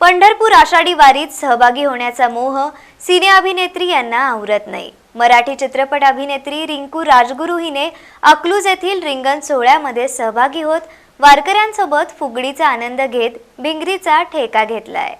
पंढरपूर आषाढी वारीत सहभागी होण्याचा मोह सिने अभिनेत्री यांना आवरत नाही. मराठी चित्रपट अभिनेत्री रिंकू राजगुरू हिने अकलूज येथील रिंगण सोहळ्यामध्ये सहभागी होत वारकऱ्यांसोबत फुगडीचा आनंद घेत भिंगरीचा ठेका घेतलाय.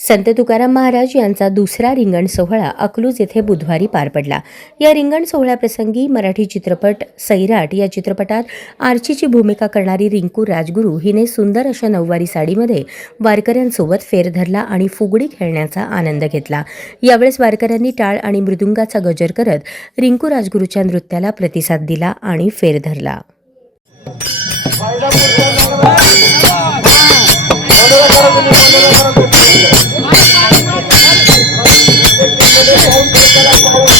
संत तुकाराम महाराज यांचा दुसरा रिंगण सोहळा अकलूज येथे बुधवारी पार पडला या रिंगण सोहळ्याप्रसंगी मराठी चित्रपट सैराट या चित्रपटात आर्चीची भूमिका करणारी रिंकू राजगुरू हिने सुंदर अशा नऊवारी साडीमध्ये वारकऱ्यांसोबत फेर धरला आणि फुगडी खेळण्याचा आनंद घेतला यावेळेस वारकऱ्यांनी टाळ आणि मृदुंगाचा गजर करत रिंकू राजगुरूच्या नृत्याला प्रतिसाद दिला आणि फेर धरला करा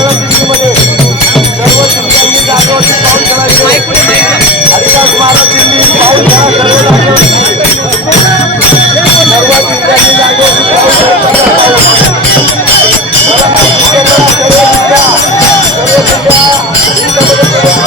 दिल्लीमध्ये सर्व शिक्षकांनी जागेवरती पाऊल ठेवायचे हरिदास महाराज दिल्ली पाऊल ठेवा सर्व जागेवरती सर्व शिक्षकांनी जागेवरती पाऊल ठेवा सर्व शिक्षक सर्व शिक्षक